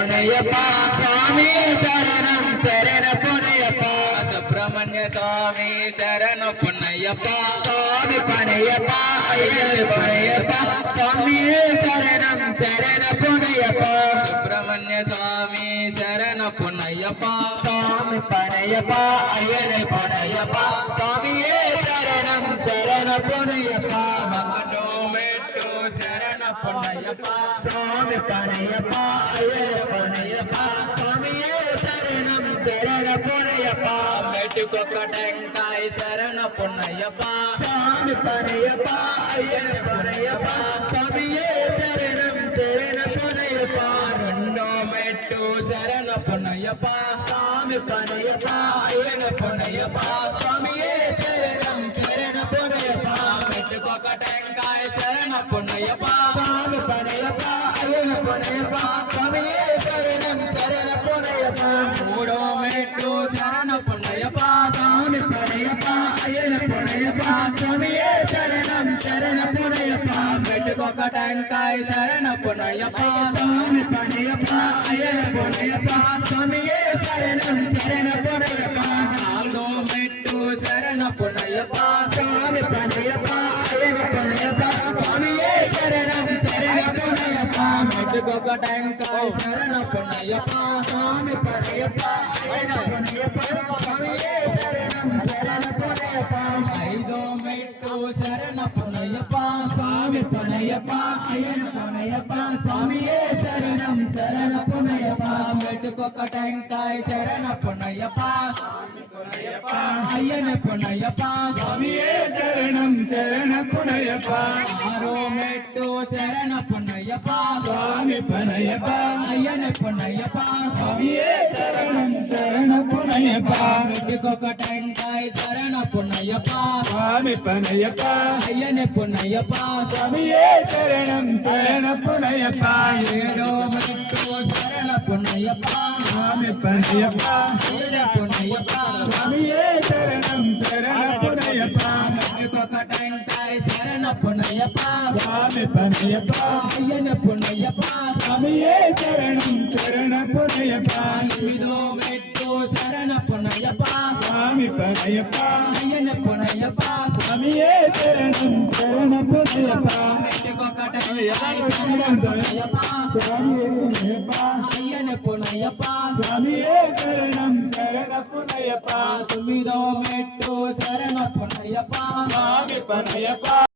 పొనయ్యప్ప స్వామి శరణం శరణ పొనయ్యప్ప సుబ్రహ్మణ్య స్వామి శరణ పొనయ్యప్ప స్వామి పొనయ్యప్ప అయ్యప్ప పొనయ్యప్ప స్వామి శరణం శరణ పొనయ్యప్ప సుబ్రహ్మణ్య స్వామి శరణ పొనయ్యప్ప స్వామి పొనయ్యప్ప అయ్యప్ప పొనయ్యప్ప స్వామి శరణం శరణ పొనయ్యప్ప మంగళో మెట్టు శరణ పొనయ్యప్ప స్వామి పొనయ్యప్ప అయ్యప్ప పొనయ్యప్ప స్వామి శరణం శరణ పొనయ్యప్ప మెట్టుకొక్క టెంకాయ శరణ పొనయ్యప్ప స్వామి పొనయ్యప్ప అయ్యప్ప పొనయ్యప్ప స్వామి శరణం శరణ పొనయ్యప్ప రెండో మెట్టు శరణ పొనయ్యప్ప స్వామి పొనయ్యప్ప అయ్యప్ప పొనయ్యప్ప స్వామి శరణం శరణ పొనయ్యప్ప మెట్టుకొక్క టెంకాయ శరణ పొనయ్యప్ప స్వామి పొనయ్యప్ప అయ్యప్ప పొనయ్యప్ప స్వామి శరణం శరణ పొనయ్యప్ప మూడో మెట్టు శరణ పొనయ్యప్ప స్వామి పొనయ్యప్ప అయ్యప్ప పొనయ్యప్ప స్వామి శరణం శరణ పొనయ్యప్ప మెట్టుకొక్క టెంకాయ శరణ పొనయ్యప్ప స్వామి పొనయ్యప్ప అయ్యప్ప పొనయ్యప్ప స్వామి శరణం శరణ పొనయ్యప్ప నాలుగో మెట్టు శరణ పొనయ్యప్ప స్వామి పొనయ్యప్ప అయ్యప్ప పొనయ్యప్ప స్వామి శరణం శరణ పొనయ్యప్ప మెట్టుకొక్క టెంకాయ శరణ పొనయ్యప్ప స్వామి పొనయ్యప్ప అయ్యప్ప పొనయ్యప్ప స్వామి శరణం శరణ పొనయ్యప్ప ఐదో మెట్టు శరణ పొనయ్యప్ప స్వామి పొనయ్యప్ప అయ్యప్ప పొనయ్యప్ప స్వామి శరణం శరణ పొనయ్యప్ప మెట్టుకొక్క టెంకాయ శరణ పొనయ్యప్ప అయ్యన పొనయ్యప్ప స్వామి శరణం శరణ పొనయ్యప్ప ఆరో మెట్టు శరణ పొనయ్యప్ప స్వామి పొనయ్యప్ప అయ్యన పొనయ్యప్ప స్వామి శరణం శరణ పొనయ్యప్ప మెట్టుకొక్క టెంకాయ శరణ పొనయ్యప్ప స్వామి పొనయ్యప్ప అయ్యన పొనయ్యప్ప స్వామి శరణం శరణ పొనయ్యప్ప ఏడో మెట్టు శరణ పొనయ్యప్ప స్వామి పొనయ్యప్ప అయ్యన పొనయ్యప్ప స్వామి శరణం శరణ పొనయ్యప్ప మెట్టుకొక్క టెంకాయ శరణ పొనయ్యప్ప స్వామి పొనయ్యప్ప అయ్యన పొనయ్యప్ప స్వామి శరణం శరణ పొనయ్యప్ప ఎనిమిదో మెట్టు శరణ పొనయ్యప్ప స్వామి పొనయ్యప్ప అయ్యన పొనయ్యప్ప స్వామి శరణం శరణ పొనయ్యప్ప మెట్టుకొక్క టెంకాయ శరణ పొనయ్యప్ప స్వామి అయ్యన పొనయ్యప్ప స్వామి శరణం శరణ పొనయ్యప్ప తొమ్మిదో మెట్టు శరణ పొనయ్యప్ప స్వామి పొనయ్యప్ప